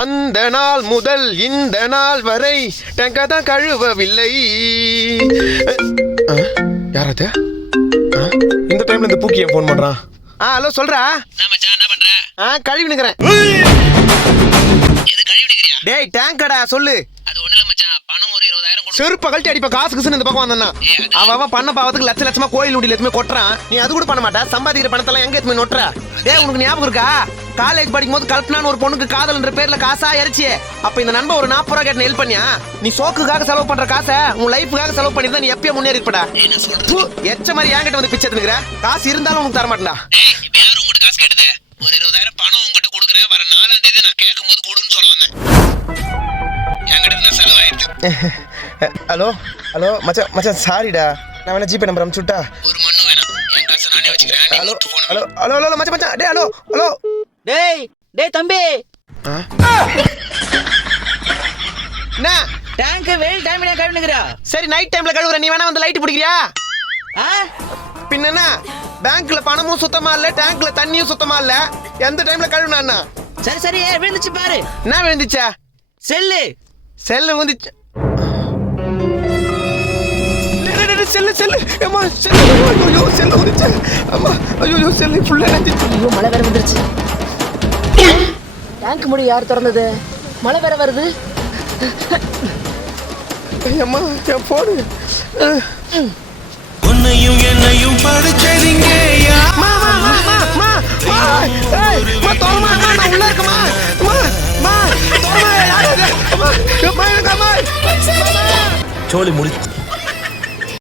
அந்த நாள் முதல் இந்த நாள் வரை டேங்க தான் கழுவவில்லை. யாராவது இந்த டைம்ல இந்த பூக்கி ஃபோன் பண்றான். ஹலோ சொல்றா. என்ன பண்ற? கழுவி நிக்கிறேன். எது கழுவி நிக்கிறியா? டேய் டேங்கடா சொல்லு. அது ஒண்ணு இல்ல மச்சான், பணம் ஒரு 20,000 கொடு. செருப்பு கழட்டி அடிப்ப காசு கிசுன்னு இந்த பக்கம் வந்தா. அவன் பண்ண பாவத்துக்கு லட்ச லட்சமா கோயில் உண்டியில எதுவுமே கொட்டுறான். நீ அது கூட பண்ண மாட்டா. சம்பாதிக்கிற பணத்தெல்லாம் எங்க எதுவுமே நொட்டுற. டேய் உனக்கு ஞாபகம் இருக்கா? காலேஜ் படிக்கும் போது கல்பனான்னு ஒரு பொண்ணுக்கு காதல்ன்ற பேர்ல காசா இறைச்சியே. அப்ப இந்த நண்பன் ஒரு 40 ரூபா கேட்டு ஹெல்ப் பண்ணியா? நீ சோக்குக்காக செலவு பண்ற காசை உன் லைஃபுக்காக செலவு பண்ணிருந்தா நீ எப்பயும் முன்னேறி இருப்படா. எச்ச மாதிரி என்கிட்ட வந்து பிச்சை எடுத்துக்கிற. காசு இருந்தாலும் உனக்கு தர மாட்டேன்டா. டேய் இப்ப யார் உங்ககிட்ட காசு கேட்டது? ஒரு 20,000 பணம் உங்ககிட்ட கொடுக்குறேன், வர 4ஆம் தேதி நான் கேட்கும்போது கொடுன்னு சொல்ல வந்தேன். என்கிட்ட இருந்தா செலவாயிடுது. ஹலோ ஹலோ மச்சான் மச்சான் சாரிடா. நான் வேணா ஜிபே நம்பர் அனுப்பிச்சுட்டா? ஒரு மண்ணு வேணாம், என் காசை நானே வச்சுக்கிறேன். நீ hello phone hello hello hello மச்சான் மச்சான். டேய் ஹலோ ஹலோ. டேய் தம்பி, என்ன டேங்க் வெயில் டைம்ல கழுவுனுக்குறா? சரி நைட் டைம்ல கழுவுற. நீ வேணா வந்து லைட் பிடிக்கிறியா? பின்ன என்ன, பேங்க்ல பணமும் சுத்தமா இல்ல, டேங்க்ல தண்ணியும் சுத்தமா இல்ல. எந்த டைம்ல கழுவுனா? சரி விழுந்துச்சு பாரு. என்ன விழுந்துச்சா? செல்லு விழுந்துச்சு. செல்லு செல்லு அம்மா செல்லு. ஐயோ செல்லு விழுந்துச்சு அம்மா. ஐயோ செல்லு ஃபுல்லா நஞ்சிச்சு. ஐயோ மழை வேற வந்துருச்சு. டேங்க் முடி யார் திறந்தது? மழை வேற வருது. அம்மா என் போடு. உன்னையும் என்னையும் படிச்சதிங்க சோலி முடி.